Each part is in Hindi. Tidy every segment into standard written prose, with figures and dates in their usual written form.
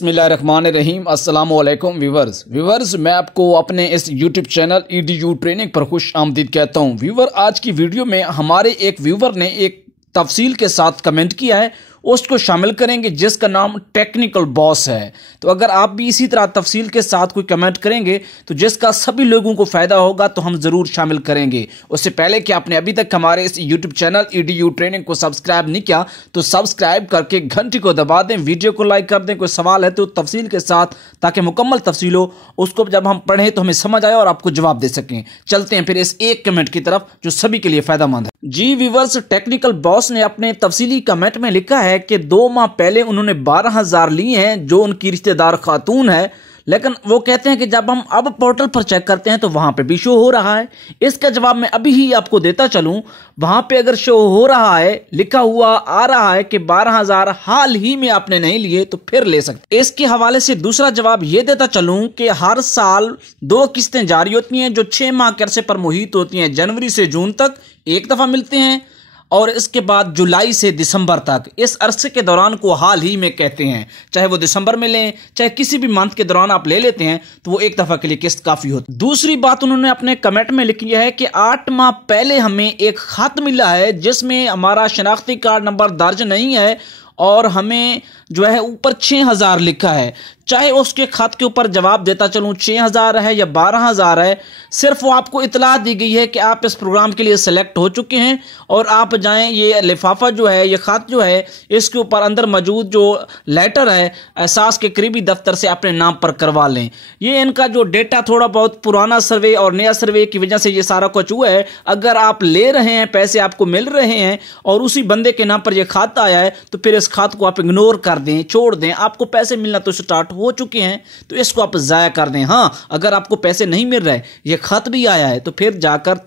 बिस्मिल्लाहिर्रहमानिर्रहीम। अस्सलाम वालेकुम व्यूवर्स, मैं आपको अपने इस यूट्यूब चैनल EDU ट्रेनिंग पर खुश आमदीद कहता हूँ। व्यूवर, आज की वीडियो में हमारे एक व्यूवर ने एक तफसील के साथ कमेंट किया है, उसको शामिल करेंगे जिसका नाम टेक्निकल बॉस है। तो अगर आप भी इसी तरह तफसील के साथ कोई कमेंट करेंगे तो जिसका सभी लोगों को फ़ायदा होगा तो हम ज़रूर शामिल करेंगे। उससे पहले कि आपने अभी तक हमारे इस यूट्यूब चैनल EDU ट्रेनिंग को सब्सक्राइब नहीं किया तो सब्सक्राइब करके घंटी को दबा दें, वीडियो को लाइक कर दें। कोई सवाल है तो तफसील के साथ, ताकि मुकम्मल तफसील हो, उसको जब हम पढ़ें तो हमें समझ आए और आपको जवाब दे सकें। चलते हैं फिर इस एक कमेंट की तरफ जो सभी के लिए फ़ायदेमंद है। जी व्यूवर्स, टेक्निकल बॉस ने अपने तफसीली कमेंट में लिखा है कि 2 माह पहले उन्होंने 12,000 लिए हैं जो उनकी रिश्तेदार खातून है, लेकिन वो कहते हैं कि जब हम अब पोर्टल पर चेक करते हैं तो वहां पे भी शो हो रहा है। इसका जवाब मैं अभी ही आपको देता चलूं। वहां पे अगर शो हो रहा है, लिखा हुआ आ रहा है कि 12,000 हाल ही में आपने नहीं लिए तो फिर ले सकते। इसके हवाले से दूसरा जवाब ये देता चलूं कि हर साल 2 किस्तें जारी होती हैं जो 6 माह के अरसे पर मुहित होती हैं। जनवरी से जून तक एक दफा मिलते हैं और इसके बाद जुलाई से दिसंबर तक। इस अरसे के दौरान को हाल ही में कहते हैं। चाहे वो दिसंबर में लें, चाहे किसी भी मंथ के दौरान आप ले लेते हैं तो वो एक दफा के लिए किस्त काफी होती है। दूसरी बात उन्होंने अपने कमेंट में लिखी है कि 8 माह पहले हमें एक खत मिला है जिसमें हमारा शनाख्ती कार्ड नंबर दर्ज नहीं है और हमें जो है ऊपर 6,000 लिखा है। चाहे उसके खत के ऊपर जवाब देता चलूं 6,000 है या 12,000 है, सिर्फ वो आपको इतला दी गई है कि आप इस प्रोग्राम के लिए सेलेक्ट हो चुके हैं और आप जाएं। ये लिफाफा जो है, ये खत जो है, इसके ऊपर अंदर मौजूद जो लेटर है एहसास के करीबी दफ्तर से अपने नाम पर करवा लें। ये इनका जो डेटा थोड़ा बहुत पुराना सर्वे और नया सर्वे की वजह से ये सारा कुछ हुआ है। अगर आप ले रहे हैं, पैसे आपको मिल रहे हैं और उसी बंदे के नाम पर यह खत आया है तो फिर इस खत को आप इग्नोर कर दें, छोड़ दें। आपको पैसे मिलना तो स्टार्ट हो चुके हैं तो इसको आप जाया कर दें। हाँ, अगर आपको पैसे नहीं मिल रहे, ये खत भी आया है, तो फिर जाकर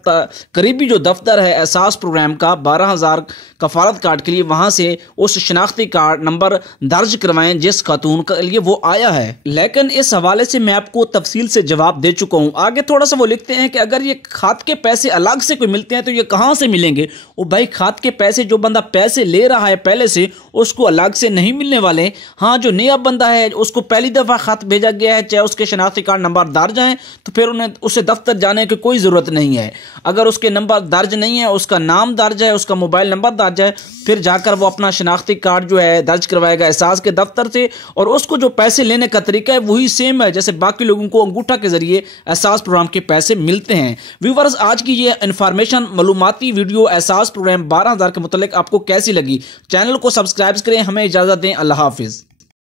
करीबी जो दफ्तर है एहसास प्रोग्राम का 12,000 कफालत कार्ड के लिए, वहां से उस शनाख्ती कार्ड नंबर दर्ज करवाएं जिस खातून के लिए वो आया है। लेकिन इस हवाले से मैं आपको तफसील से जवाब दे चुका हूं। आगे थोड़ा सा वो लिखते हैं कि अगर ये खात के पैसे अलग से कोई मिलते हैं तो ये कहां से मिलेंगे। वो भाई, खात के पैसे जो बंदा पैसे ले रहा है पहले से, उसको अलग से नहीं मिलने वाले। हाँ, जो नया बंदा है उसको पहली दफा खत भेजा गया है, चाहे उसके शनाख्ती कार्ड नंबर दर्ज हैं तो फिर उन्हें उसे दफ्तर जाने की कोई जरूरत नहीं है। अगर उसके नंबर दर्ज नहीं है, उसका नाम दर्ज है, उसका मोबाइल नंबर दर्ज है, फिर जाकर वो अपना शनाख्ती कार्ड जो है दर्ज करवाएगा एहसास के दफ्तर से। और उसको जो पैसे लेने का तरीका है वही सेम है जैसे बाकी लोगों को अंगूठा के जरिए एहसास प्रोग्राम के पैसे मिलते हैं। व्यूवर्स, आज की ये इंफॉर्मेशन मालूमाती वीडियो एहसास प्रोग्राम 12,000 के मुतालिक आपको कैसी लगी? चैनल को सब्सक्राइब करें। हमें इजाजत दें। अल्लाह हाफिज।